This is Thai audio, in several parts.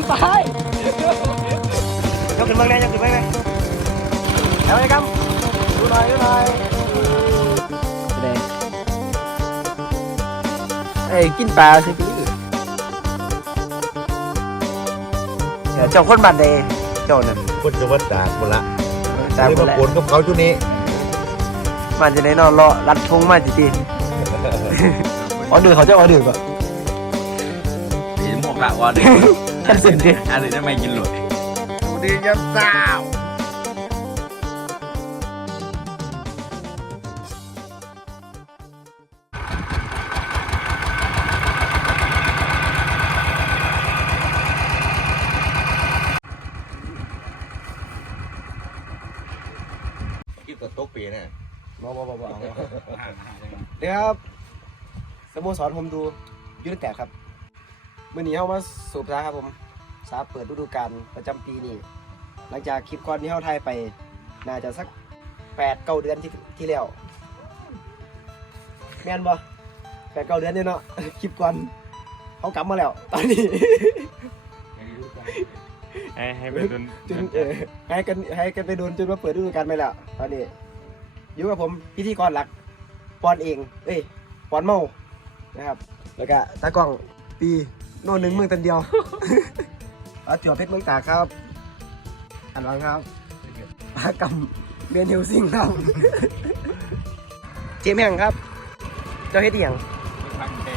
นไปยกขึ้นเมืองแน่ยกขึ้นเมืองแน่เอาไอ้กำดูหน่อยดูหน่อยแดงเอ้ยกินปลาสิพี่เดี๋ยวเจ้าคนบ้านใดเจ้านั่นคนจังหวัดตากหมดละตามเลยคนมาแหละปนกับเขาจุนี้มันจะได้นอนรอรัดทงมาจีจีออเดือเขาจะออเดือป่ะสีหมวกละวะเด็ กท่านเสียนดิอะไรได้ไม่กินหลุดดูดียับสาวคิดกับโต๊ะปีเนี่ยบ่บ่บ่บ่เอาเดี๋ยวครับสโมสรผมดูยูไนเต็ดครับ มื่อนี้เขามาสูบซาครับผมซาเปิดฤดูกาลประจำปีนี้หลังจากคลิปก่อนที่เขาถ่ายไป น่าจะสักแปดเก้าเดือนที่ที่แล้วแม่นบ่แปดเก้าเดือนเนี่ยเนาะคลิปก่อนเขากลับมาแล้ว ตอนนี้ให้ให้ไปจนจนเออให้กันให้กันไปโดนจนมาเปิดฤดูกาลไปแล้ว ตอนนี้อยู่กับผมพิธีกรหลักปอนเอง เอ้ยปอนเมานะครับ แล้วก็ตากล้องปี โน่นหนึ่งมือตันเดียวอาจัวเพชรเมืองตากครับอันหลังครับปากำเบนเฮลซิงครับ เจมแห่งครับ เจ้าเฮ็ดอหย่างพังเตะ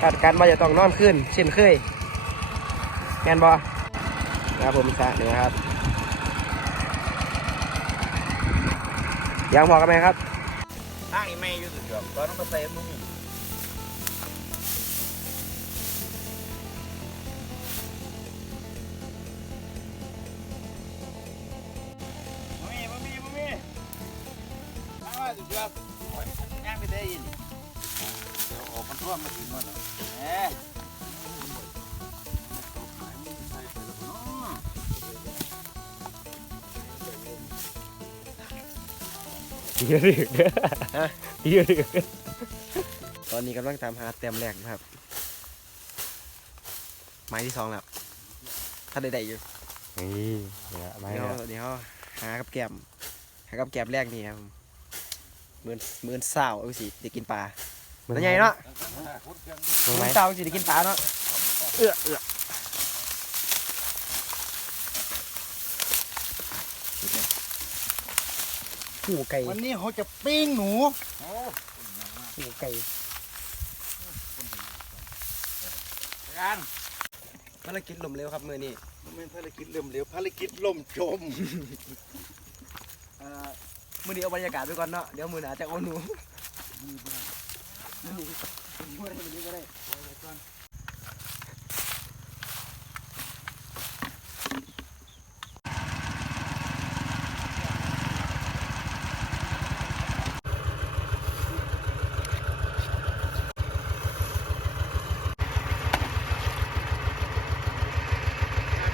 คาดการณ์ว่าจะต้องนอนขึ้นเช่นเคยแมนบอนะครับผมสะเหนือครับยังพอกันไหมครับทางอีไม่อยู่สุดยอดตอนนั้นมาใส่มุ้ง ตีรึกฮะตีรึกตอนนี้กำลังตามหาแต้มแรกนะครับ ไม้ที่สองแล้วถ้าได้ๆอยู่นี่เนี่ยไม่เดี๋ยวแล้วเดี๋ยวหากับแกมหากับแกมแรกนี่ครับหมื่นหมื่นเศร้าเอาสิได้กินปลาแล้วไงเนาะมึงหไหมมื่นเศร้าสิได้กินปลาเนาะเอื้อเอื้อ หูไก่วันนี้เขาจะปิ้งหนูหูไก่กันภารกิจลมเร็วครับมือนี้มันเป็นภารกิจเริ่มเร็วภารกิจล่มจมเอ่อมือนี้เอาบรรยากาศไปก่อนเนาะเดี๋ยวมือหนาจะเอาหนูมือนี้มือนี้มือนี้ก็ได้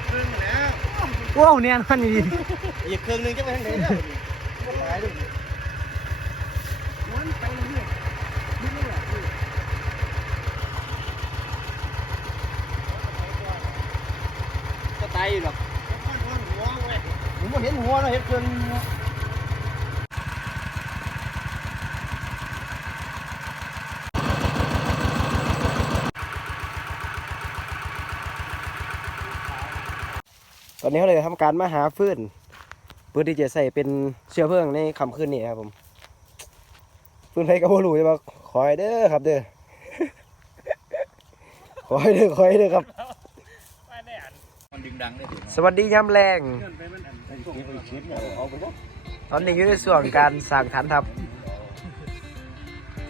ครึ่งแล้ว ว้าวเนี่ยนั่นนี่อีกครึ่งหนึงจะไปทางไหนแล้วตายเลยมันไปเรื่อยนี่ไม่อยากดูก็ตายอยู่หรอกผมบ่เห็นหัวเนาะเห็นเครื่อง อนนี้เขาเลยทำการมาหาฟืนเพื่อที่จะใส่เป็นเชื้อเพลิงในค่ำคืนนี้ครับผมฟืนไฟกระโบรูใช่ปะขอให้เด้อครับเด้อขอให้เด้อขอให้เด้อครับ มันดึงดังได้ดิสวัสดีย้ำแรง ตอนนี้อยู่ในส่วนการสั่งฐานทัพ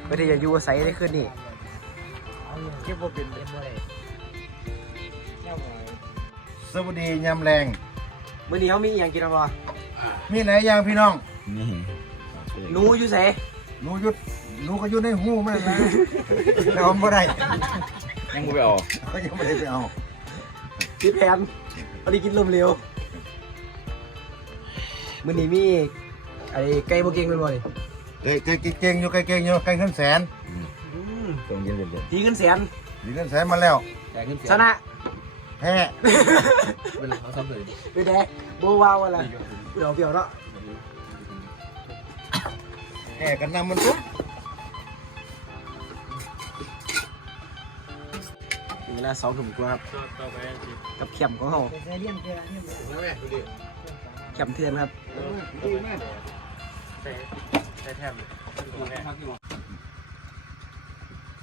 เพื่อที่จะอยู่อาศัยในคืนนี้ สวัสดียำแรงมื่อนี้เขามีอหย่างกินหรอมีหลายอย่างพี่น้องนี่หนูอยู่ไสหนูยุดหนูก็อยุดในหูมันนะแต่ผมไม่ได้ยังกูไปออกก็ยังไม่ได้ไปเอาพี่แพนวันนี้กินลมเร็วมื่อนี้มีไอ้ไก่โบเกงเป็นบ่นี่เก่งเก่งอยู่เก่งอยู่เก่งขึ้นแสนตรงเย็นเลยทีขึ้นแสนดีขึ้นแสนมาแล้ว แต่ขึ้นเสียชนะ แพ้ไปแดกโบวาวอะไรเปรี้ยวเปรี้ยวเนาะแพ้กันนำมันปุ๊บถึงเวลาสองถุงกว่าครับกับเข็มของเราเข็มเทือนครับ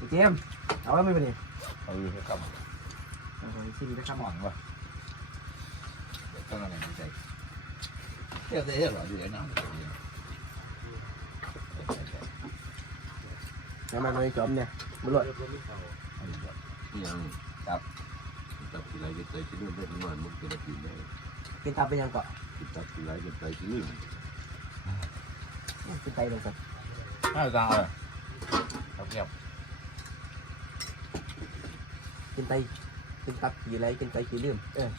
เจมส์เอาไว้ไม่เป็นไรเอาอยู่ครับเอาไว้ที่นี่นะครับหมอนวะต้องอะไรไม่ใจเดี๋ยวเดี๋ยวหรออยู่ไอ้น้ำแล้วมันไม่จอมเนี่ยมันหลดยังครับตับทีไรก็ใจชิ้นนู้นได้ประมาณมุกตัวละปีเลยเป็นตาเป็นยังเกาะตับทีไรก็ใจชิ้นนู้นเป็นไตลงกันห้าจานเลยครับเก็บเป็นไต เป็นตับกี่ไรเป็นไตกี่ลืมเออ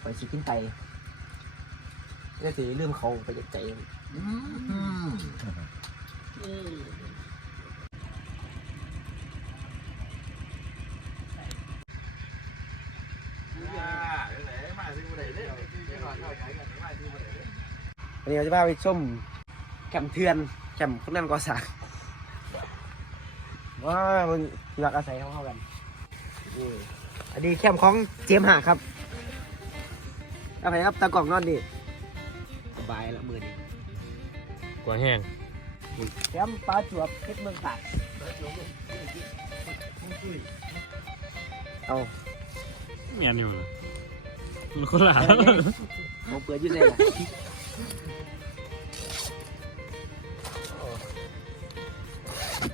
ไปสิกินไตนี่สิลืมเขาไปจากใจวันนี้เราจะพาไปชมแคมเทือนแคมคนนั้นก่อสร้างว้ามึงรักอาศัยเขาเข้ากันนี่ อันนี้แคมป์ของเจมส์หาครับเอาไปครับตากล่องนอนดิสบายละมือนี้กว่าแห้งแคมป์ปลาจวบเพชรเมืองตากเอาเมียนอยู่มันคนละผมเปิดอยืดเลยล่ะ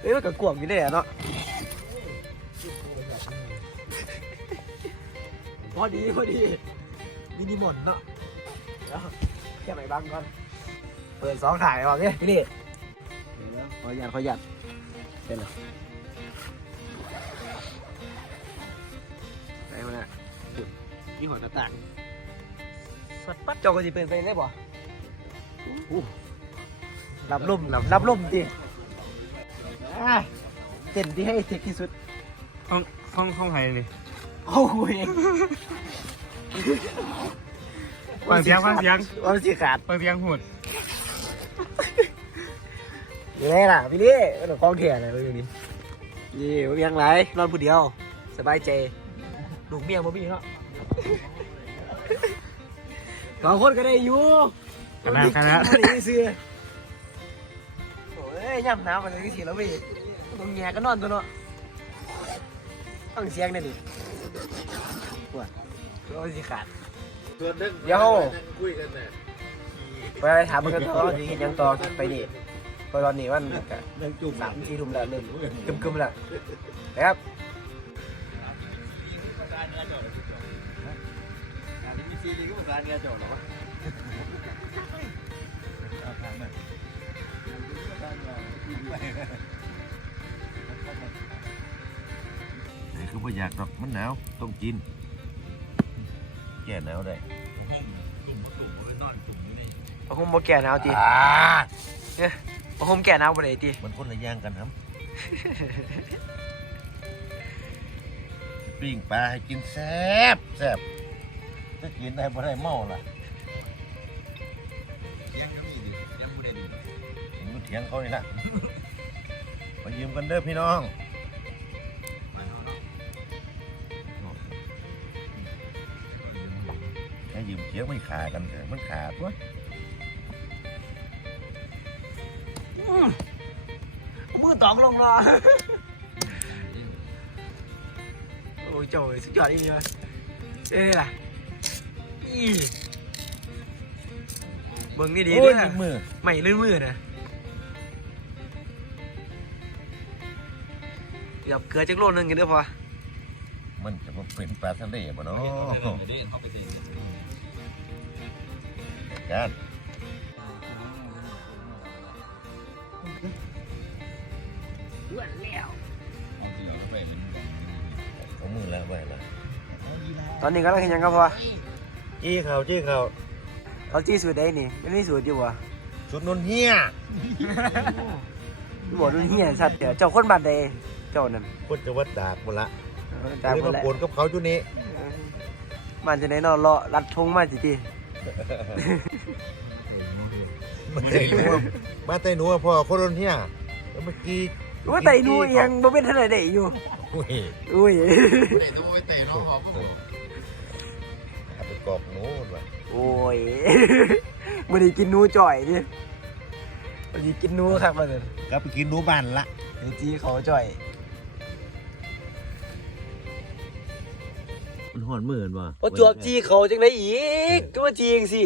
เอ้ยมันก็กวงอยู่ได้อะเนาะ พอดีพอดีมินิมอนเนาะเดี๋ยวแค่ไหนบ้างก่อน เปิดสองถ่ายก่อนเนี่ยพี่นี่ขอหยัดขอหยัดเป็นเหรไปมาเนี่ยนี่หัวหน้าต่างสัดปัดเจอก็จะเป็นไปได้บ่รับลมรับรับลมดิเต้นที่ให้เทคที่สุดห้องห้องห้องไทยเลย โอ้ยวางเสียงวางเสียงวางเสียงขาดวางเสียงหุดยังไงล่ะพี่นี่เป็นของเถี่ยอะไรอยู่นี่นี่ไม่มียังไรนอนผู้เดียว สบายใจลูกเมียบ่มีเนาะสองคนก็ได้อยู่คณะคณะคนนี้ซื้อโอ้ยย่ำน้ำมันเลยสิแล้วพี่ตรงแง่ก็นอนตัวเนาะต้องเสียงหน่อยดิ ปวดร้อยสิขาดส่วนเรื่องเดี๋ยวคุยกันเนี่ยไปถามมันกันต่อดีเห็นยังต่อไปนี่เพอตอนนี้มันก็เรื่องจุ่มสามสี่ทุ่มแล้วเริ่มกึมกึมๆแล้วนะครับ ไหนคือว่าอยากหรอกมันหนาวต้องกิน แก้หนาวได้พระคมบ่แก่หนาวตีพระคมแก่หนาวบ่ได้ตีมันคนละอย่างกันครับปิ้งปลาให้กินแซ่บแซ่บจะกินได้บ่ได้เมาล่ะเถียงก็มีดิยังบ่ได้ดิเถียงเขานี่ละมายืมกันเด้อพี่น้อง ให้ยืมเถียงไม่ขากันเถอะมันขาดวะเอามือตอกลงรอโอ้ยโจ้ยสุดยอดอีนี่วะเอ้ยล่ะอีเบิ่งนี่ดีโอ้ยเด้อมือไม่ลื่นมือนะเกือบเกลือจักโลนึงกันเด้อพอมันจะมาเป็นปลาทะเลบ่เนาะ การอ้วนแล้วเอามือแล้วไว้ละตอนนี้ก็ต้องเห็นยังครับพอจี้เขาจี้เขาเขาจี้สูตรได้นี่ไม่มีสูตรอยู่วะชุดนนเฮียบอกดูเฮียสัตว์เดี๋ยวเจ้าคนบ้านใดเจ้านั่นคนจะวัดดากหมดละจากเลยคนมาแหละปนกับเขาจุนี้มันจะไหนนอนรอรัดทงมาจิตี มาเตะหนูอะมาเตะหนูอะพ่อโคโรนเฮียแล้วเมื่อกี้ว่าแต่หนูยังบ่เป็นเท่าไหร่ได้อยู่อุ้ยอุ้ยเตะตัวไปเตะน้องหอมก็บอกเอาไปกรอกหนูมันว่ะโอ้ยมันได้กินหนูจ่อยดิมันได้กินหนูครับมาเลยก็ไปกินหนูบ้านละไอ้จีเขาจ่อย มันหอนมือนว่ะโอ้จวบจีเขาจังไดอีก ก็มาจีเองสิ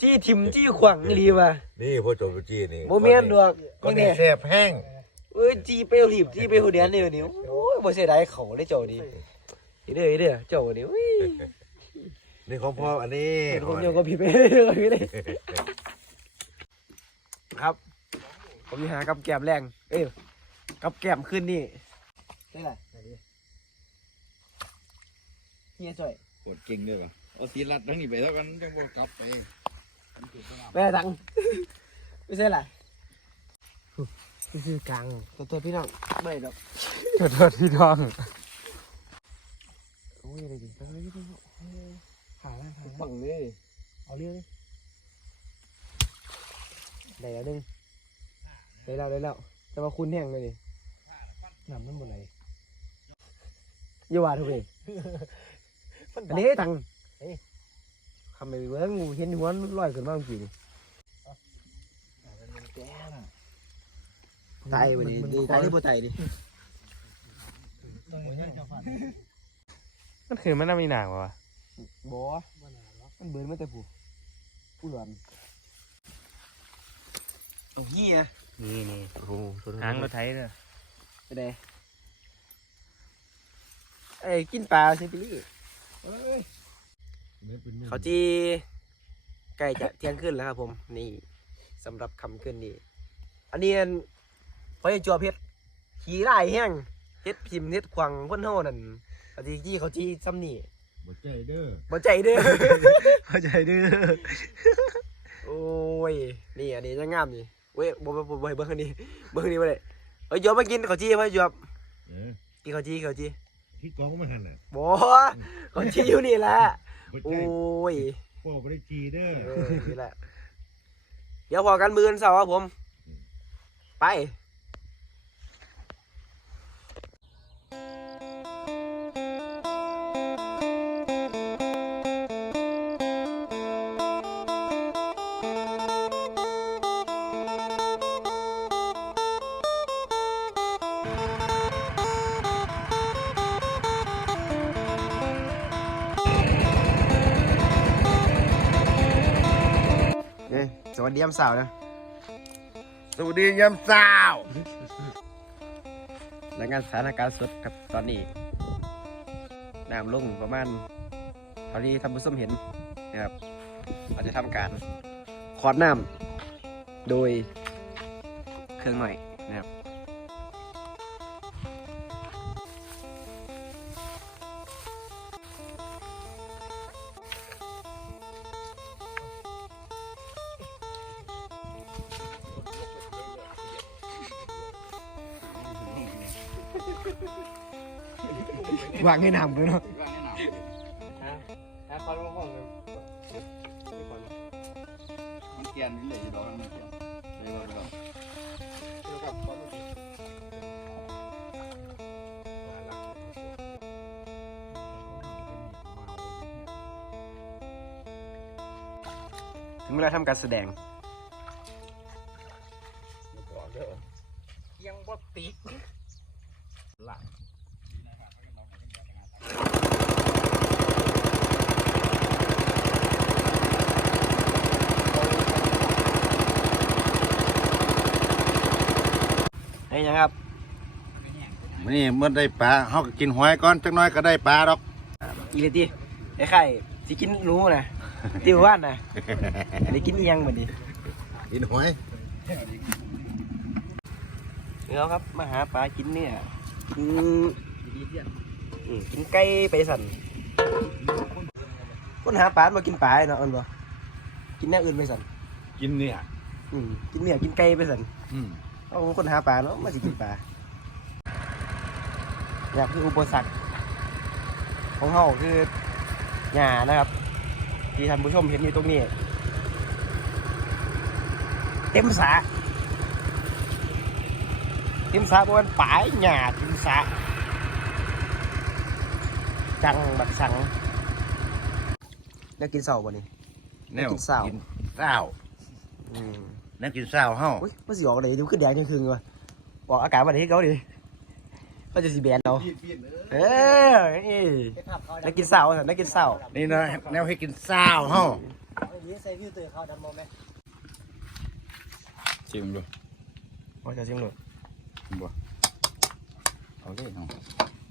จีทิมจีขวางอีหลีว่ะนี่พ่อจบจีนี่บ่แม่นดอกก็นี่นี่เนี่ยแซ่บแห้งเอ้ยจีไปเอาหีบจีไปเอาเดียนนี่นี่โอ้ยบ่เสียดายเขาได้เจ้าดีอีเด้ออีเด้อเจ้านี่อุ้ยนี่ของพ่ออันนี้ผมยังก็ผิดไปเรื่อยๆเลยครับผมมีหากับแก้มแรง เอ้ยกับแก้มขึ้นนี่ได้ไร เฮียจ่อยกดเก่งด้วยป่ะเอาตีรัดทั้งนี้ไปแล้วกันจังบ่กลับไปแม่ตังไม่ใช่ไรนี่คือกลางตัวตัวพี่น้องไม่ดอกขอโทษพี่น้องโอ้ยอะไรกินไปเลยพี่น้องหาแล้วหาฝั่งเลยเอาเรื่องเลยได้แล้วหนึงได้แล้วได้แล้วแต่ว่าคุณแห้งเลยดิน้ำมันบนไหนอย่าว่าทุกเองอันนี้ตังคำไปเบิ้งงูเห็นหัวมันลอยขึ้นมาเมื่อกี้นี่ตายวันนี้ดีตายที่บ่ตายดิมันคือมันน่ามีหนังวะบ่มันเบิ้นมาแต่ผู้ผู้หลอนเอาเหี้ยนี่นี่โอ้โหหางรถไถเนี่ยไปไหนเอ้ยกินปลาใช่ปิลี่ เขาจีใกล้จะเที่ยงขึ้นแล้วครับผมนี่สำหรับคำขึ้นนี่อันนี้อันพอจะจัวเพชรขี่ไล่แห้งเฮ็ดพิมพ์เฮ็ดขวางเพ่นเฮานั่นอันที่จี้เขาจี้ซ้ำนี่บ่ใจเด้อบ่ใจเด้อบ่ใจเด้อโอ้ยนี่อันนี้จะงามนี่เว้ยบ่บ่บ่บ่ให้เบิ่งอันนี้เบิ่งอันนี้บ่ได้เอ้ยยอมมากินเขาจี้มาหยอบเออกินเขาจี้เขาจี้ ที่กองก็มาหันน่ะบ่เขาจี้อยู่นี่แหละบ่ใจโอ้ยพ่อบ่ได้จีเด้อเออนี่แหละ เดี๋ยวพอกันมือกันเสาร์ครับผม ไป สวัสดียามสาวนะสวัสดียามเช้ารายงานสถานการณ์สดครับตอนนี้น้ำลงประมาณเท่าที่ท่านผู้ชมเห็นนะครับเราจะทำการขอดน้ำโดยเครื่องหน่อยนะครับ วางให้น้ำเลยเนาะว่างแน่นอนฮะคอนห้องเลยมันเกียนนี่เลยดอกมันเกียนเลยว่าดอกถึงเวลาทำการแสดงยัง นี่มันได้ปลาเฮาก็กินหอยก่อนจักหน่อยก็ได้ปลาดอก อีเลตีไอ้ไข่สิกินหนูนะติวว่านนะอันนี้กินเอียงเหมือนดิกินหอยเดี๋ยวครับมาหาปลากินเนี่ยกินอืมกินไก่ไปสั่นคนหาปลามากินปลาเนาะอันบ่กินอย่างอื่นไปสั่นกินเนี่ยอืมกินเนื้อกินไก่ไปสั่นอืม เอาคนหาปลาเนาะมาสิกินปลา อยากคืออุปสรรคของเขาคือหญ้านะครับ ที่ท่านผู้ชมเห็นอยู่ตรงนี้ เต็มสาเต็มสาบนปลายหญ้าเต็มสาจังบักสังแล้วกินเสาบ่นี่แนวกินข้าวกินข้าวอืมนั่นกินข้าวเฮาอุ้ยมันสิออกเลยดูขึ้นแดงยังคืนวะบอกอากาศมาให้เขาดิ เขาจะสีแบนเราเออนี่นักกินเสาสินักกินเสานี่นะแนวให้กินข้าวเฮาชิมดูว่าจะชิมหน่อยบ่เอาเลยเนาะ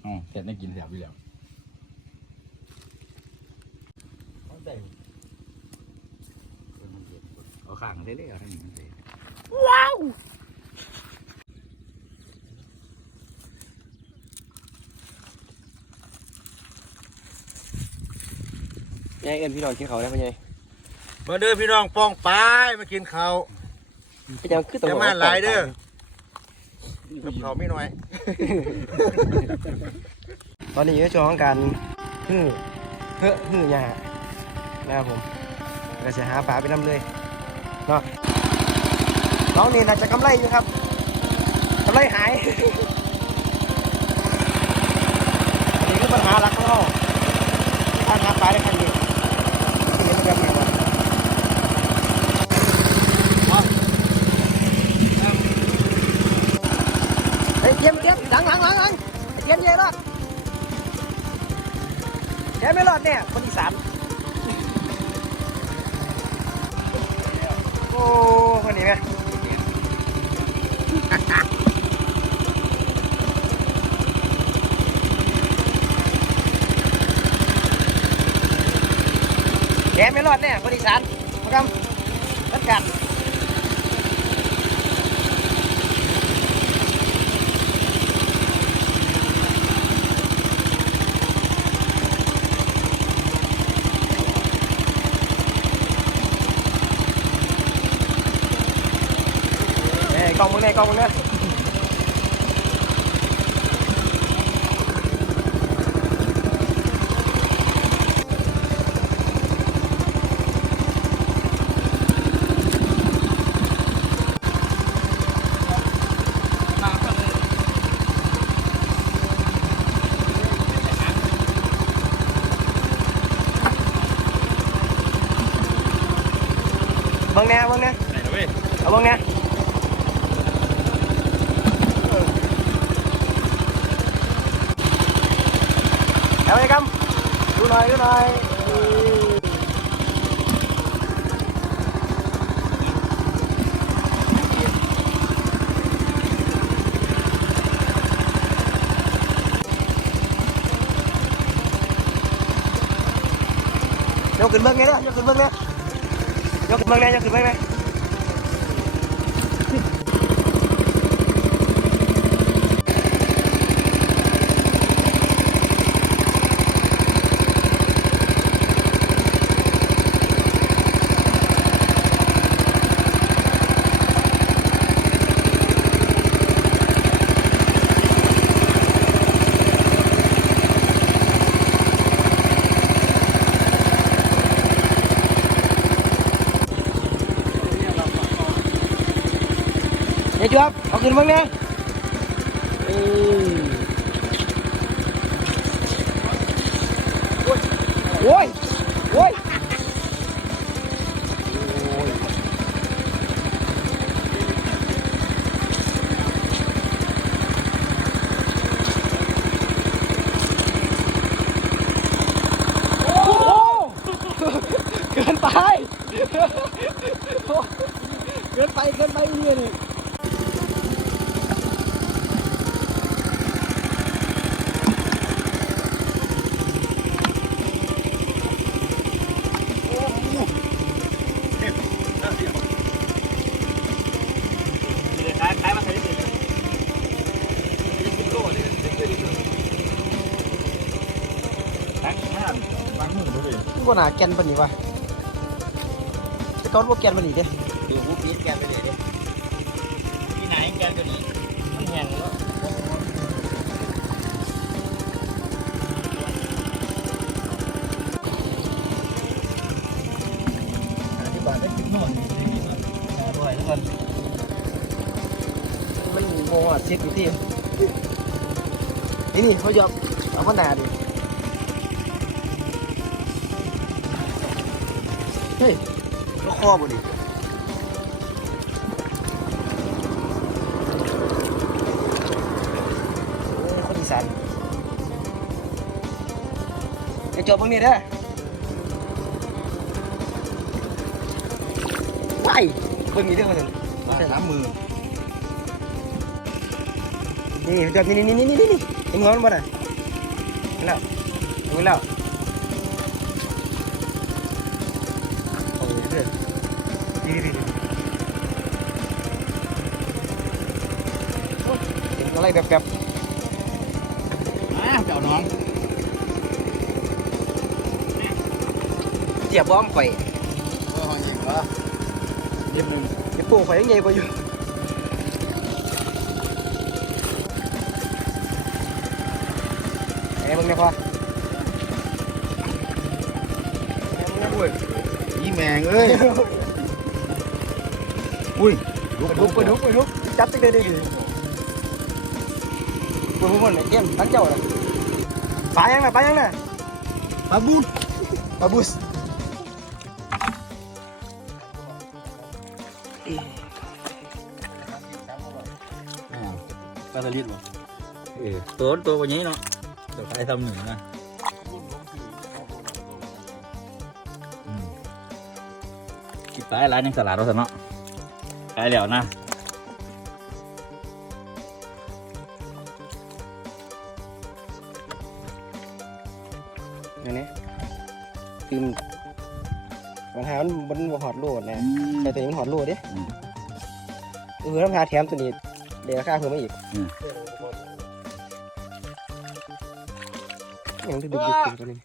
อ๋อเสร็จได้กินแซ่บอยู่แล้วเอาข้างเรื่อยๆเอาทั้งนี้เลย ยายเอ็นพี่น้องกินเขาได้ปะยายมาเด้อพี่น้องปองปายมากินข้าวเป็นยังคือต้องจะมาหลายเด้อกับข้าวไม่น้อย ตอนนี้อยู่ในช่วงของการหื้อเฮ้อหื้อหญ้านะครับผมก็จะหาปลาไปนำเลยเนาะน้องนี่น่าจะกำไรอยู่ครับกำไรหายอันนี้คือปัญหาหลักของเราการหาปลาได้ครั้ง เตรียมไม่รอดเนี่ยคนอีสานโอ้คนนี้ไหมแกไม่รอดแน่คนอีสานมากำรัดกันเอ้ยกล้องมึงเนี่ยกล้องมึงเนี่ยเบิ่งแน่เบิ่งแน่ ไหนนะเว้ย เอาเบิ่งแน่เอาไปครับดูหน่อยดูหน่อยยกขึ้น เบิ่งไงเด้อยกขึ้นเบิ่งเนี่ยยกขึ้นเบิ่งเนี่ยยกขึ้นเบิ่งเนี่ย เดี๋ยวจวบเอาขึ้นบ้างเนี่ยเอ้ยโอ้ยโอ้ยโอ้ยเกินไป เกินไป เกินไปเนี่ย หนาแกนปนนี้วะแต่ก่อนวกแกนปนนี้เด้ดูผู้พีแกนไปเลยเด้ที่ไหนแกนตัวนี่มันแห้งแล้วมันไม่มีโมอะเช็ดอยู่ที่นี่นี่เขายอมเอาขนาดิ ฮ้ยแล้วคอบ่ดิเอ้ยคนอีสานไอ้จบตรงนี้เด้อว้ายเบิ่งนี้เด้อคนหนึ่งสามมือนี่นี่แบบนี่นี่นี่นี่นี่เห็นหัวมันบ่น่ะ เห็นอะไรแบบแบบอ้าวเจ้าน้องเจียบบ้อมไฟเออหอยหญิงวะเจ็บหนึ่งเจ็บโป้ไฟยังไงบ่อยู่ไอ้มึงเนี่ยพอไอ้มึงเนี่ยพูดอีแมงเอ้ย อุ้ยไปลุกไปลุกไปลุกจับตั้งแต่เด็กเลยพวกมันเนี่ยเกมตั้งเจ้าเลยปลายังน่ะปลายังน่ะปลาบูดปลาบุสปลาสลิด วะเออตัวตัววันนี้เนาะตัวใครทำหนึ่งนะคิดไปร้านยังส ฟิล์มปัญหามันมันบ่หอดโลดนะแต่ตัวนี้มันหอดโลดเด้เออน้ำพาแถมตัวนี้เดี๋ยวราคาเพิ่มมาอีกยังดึกดึกดึกดึกตัวนี้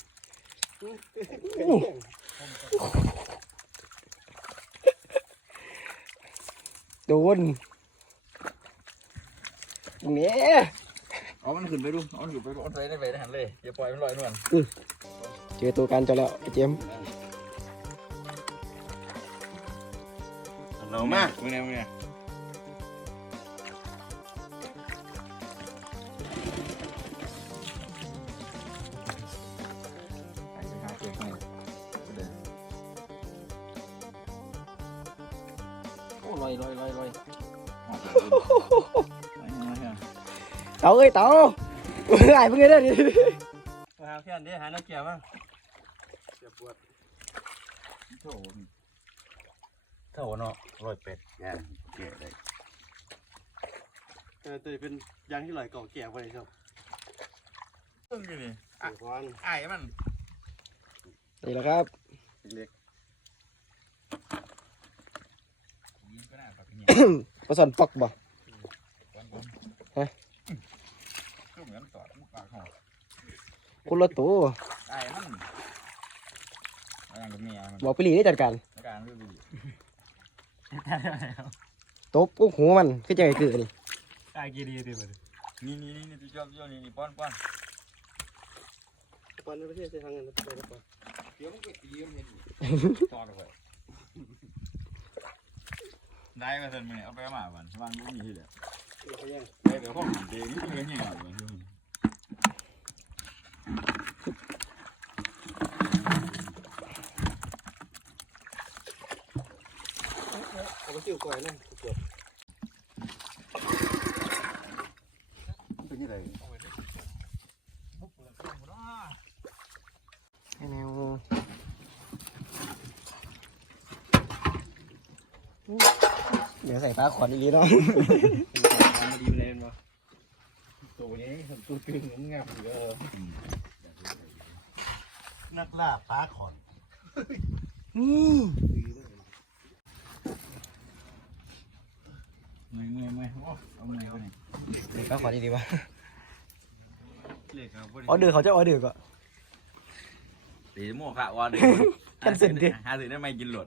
โดนเนี่ยเอามันขึ้นไปดูเอามันขึ้นไปดูเอาใจได้ไปได้หันเลยอย่าปล่อยมันลอยนวล เจอตัวการเจอแล้วไอ้เจมส์เรามาเมื่อไงเมื่อไงโอ้ลอยลอยลอยลอยมาเถอะเต่าเอ้ยเต่าไอ้เพิ่งได้ดิมาหาเพื่อนดิหาน้ำเกี่ยวมา โถ่โถ่เนาะร้อยเป็ดย่างแก่ได้เออตัวนี้เป็นยางที่ลอยเก่าแก่ไปครับเพิ่งอยู่นี่อะก่อนไอ้มันนี่แหละครับยิงก็ได้แบบนี้ปลาสอนปอกบ่ก็เหมือนตอดมุกปากหอคนละตัวไอ้มัน อะไรกับเมียมันบอกไปหลีได้จัดการในการรู้ดีตบกุ๊กหูมันคือจะไงคือนี่ตายกี่ดีดีไปเลยนี่นี่นี่ที่ชอบชอบนี่นี่ป้อนป้อนปอนประเทศจะทางเงินไปแล้วปอนเดี๋ยวมันก็ตีมันเห็นตอดไปได้มาเสร็จมึงเอาไปมาบ้านบ้านมึงมีที่เดียวได้เดี๋ยวห้องเดี๋ยวนี่เป็นยังไงบ้าง เอาไปจิ้วก่อยนะเกือบเป็นยังไงแนวเดี๋ยวใส่ปลาขอนอีกลีเนาะมาดีเลยมั้ยตัวนี้ตัวตึงมันงับเยอะนักล่าปลาขอนนี่ เมื่อยเมื่อยเมื่อยโอ้เอาเมื่อยไปนี่ใส่ปลาขอนอีกลีวะเล็กครับออเดอร์เขาจะออเดอร์ก็ตีโม่ค่ะว่าเดี๋ยวแคนเซิลดิหาซื้อได้ไม่กินหลด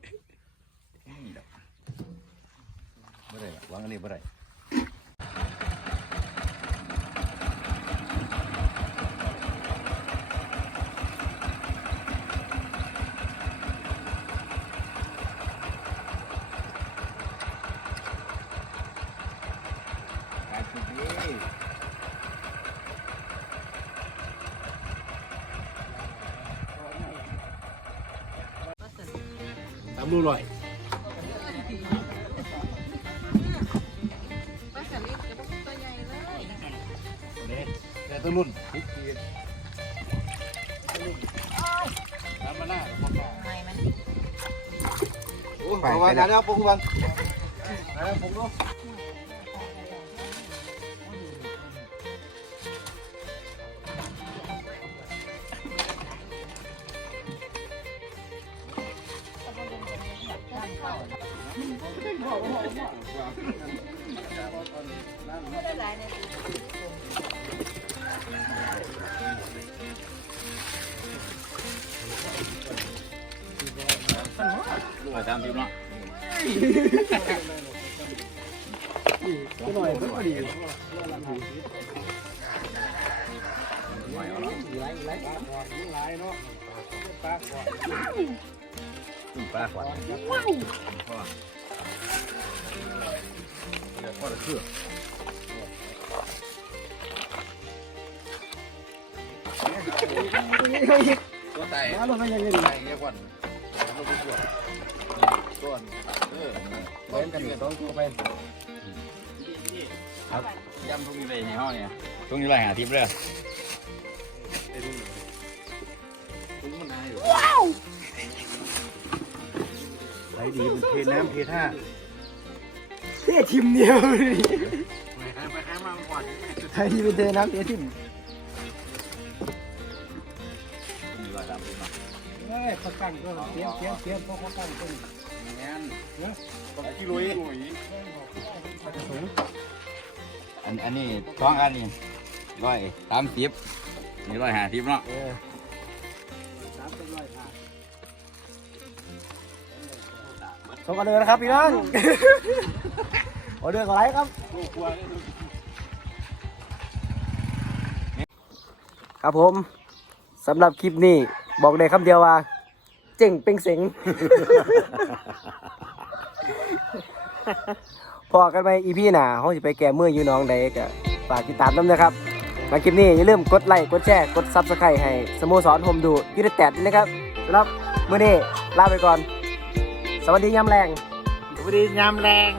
ไม่ได้ละวางอันนี้ไม่ได้ แต่ตัวรุ่นน้ำมันหน้าไม่มันโอ้ยเอาไว้นะเดี๋ยวผมกันนะผมดูไป ปลาขวานพ่อละเชื่อตัวไตมาลงมาอย่างนี้ไตเงี้ยก่อนเราไปช่วยต้นเออเล่นกันสองตัวไปยำตรงนี้เลยในห้องเนี่ยตรงนี้ไรหาทีมเลย งมันนายอยู่ไหลดีมันเทน้ำเทท่าเท่ทิมเดียวเลยไปหาไปหามาก่อนไทยที่เป็นเทน้ำเททิมมีรอยตามทีมเนาะเฮ้ยเขาตั้งก็เสียงเสียงเสียงพวกเขาตั้งก็งานปกิโลยอันอันนี้ท้องอันนี้ร้อยสามสิบนี่ร้อยหาทีมเนาะ ส่งกันเลยนะครับพี่น้องออเดอร์ก่อไรครับ ครับผมสำหรับคลิปนี้บอกได้คำเดียวว่า เจ๋งเป็งเสงพอกันไปอีพี่หน้าเขาจะไปแก้มืออยู่น้องใดก็ฝากติดตามน้ำนะครับ มาคลิปนี้อย่าลืมกดไลค์กดแชร์กดซับสไครต์ให้สโมสรโฮมดูยูไนเต็ดนะครับสำหรับมื้อนี้ลาไปก่อน สวัสดียามแรงสวัสดียามแรง